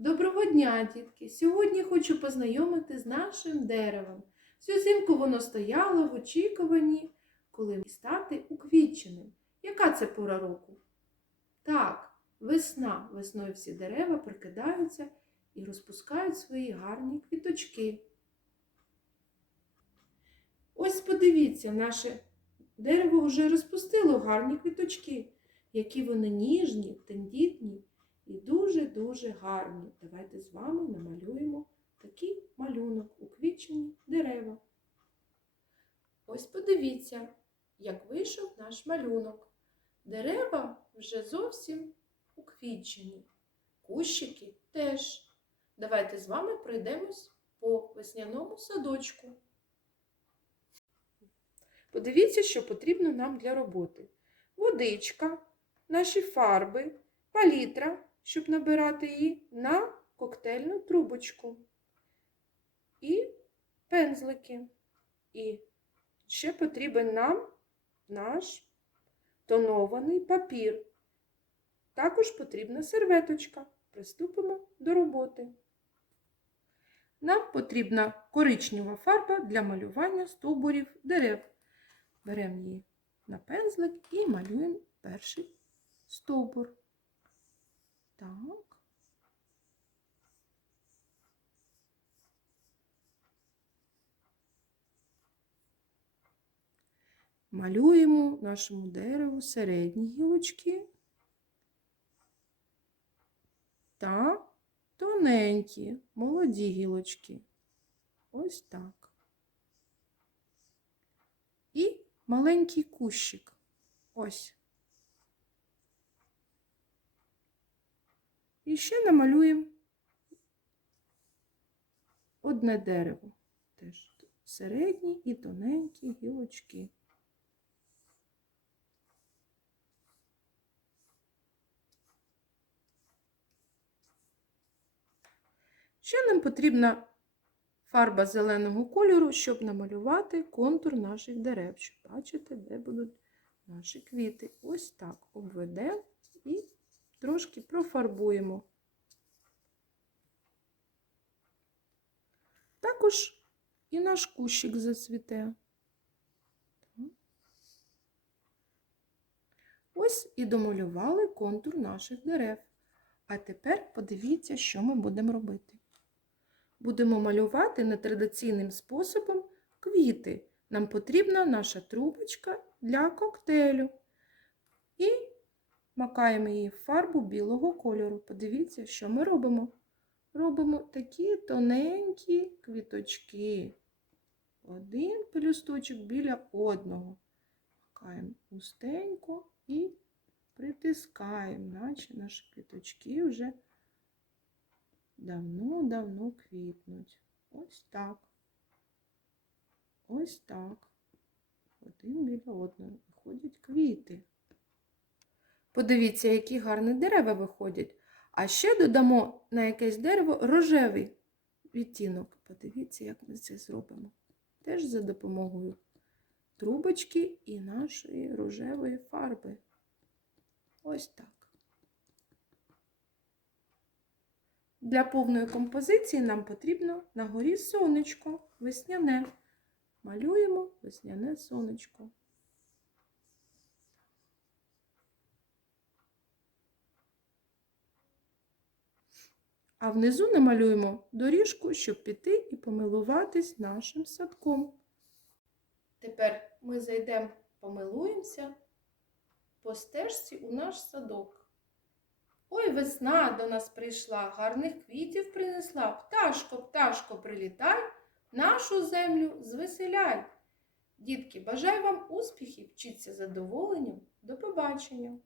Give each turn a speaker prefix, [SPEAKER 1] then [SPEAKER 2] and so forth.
[SPEAKER 1] Доброго дня, дітки! Сьогодні хочу познайомити з нашим деревом. Всю зимку воно стояло в очікуванні, коли стати уквітченим. Яка це пора року? Так, весна. Весною всі дерева прикидаються і розпускають свої гарні квіточки. Ось подивіться, наше дерево вже розпустило гарні квіточки, які вони ніжні, тендітні і дуже-дуже гарні. Давайте з вами намалюємо такий малюнок уквічені дерева. Ось подивіться, як вийшов наш малюнок. Дерева вже зовсім уквічені, кущики теж. Давайте з вами пройдемось по весняному садочку. Подивіться, що потрібно нам для роботи. Водичка, наші фарби, палітра, щоб набирати її на коктейльну трубочку. І пензлики. І ще потрібен нам наш тонований папір. Також потрібна серветочка. Приступимо до роботи. Нам потрібна коричнева фарба для малювання стовбурів дерев. Беремо її на пензлик і малюємо перший стовбур. Так. Малюємо нашому дереву середні гілочки та тоненькі, молоді гілочки. Ось так. І маленький кущик. Ось. І ще намалюємо одне дерево. Теж середні і тоненькі гілочки. Ще нам потрібна фарба зеленого кольору, щоб намалювати контур наших дерев. Щоб бачити, де будуть наші квіти. Ось так обведемо і трошки профарбуємо. Також і наш кущик зацвіте. Ось і домалювали контур наших дерев. А тепер подивіться, що ми будемо робити. Будемо малювати нетрадиційним способом квіти. Нам потрібна наша трубочка для коктейлю. І макаємо її в фарбу білого кольору. Подивіться, що ми робимо. Робимо такі тоненькі квіточки. Один пелюсточок біля одного. Макаємо густенько і притискаємо, наче наші квіточки вже давно-давно квітнуть. Ось так. Ось так. Один біля одного виходять квіти. Подивіться, які гарні дерева виходять. А ще додамо на якесь дерево рожевий відтінок. Подивіться, як ми це зробимо. Теж за допомогою трубочки і нашої рожевої фарби. Ось так. Для повної композиції нам потрібно на горі сонечко, весняне. Малюємо весняне сонечко. А внизу намалюємо доріжку, щоб піти і помилуватись нашим садком. Тепер ми зайдемо, помилуємося по стежці у наш садок. Ой, весна до нас прийшла, гарних квітів принесла. Пташко, пташко, прилітай, нашу землю звеселяй. Дітки, бажаю вам успіхів, вчіться задоволенням. До побачення!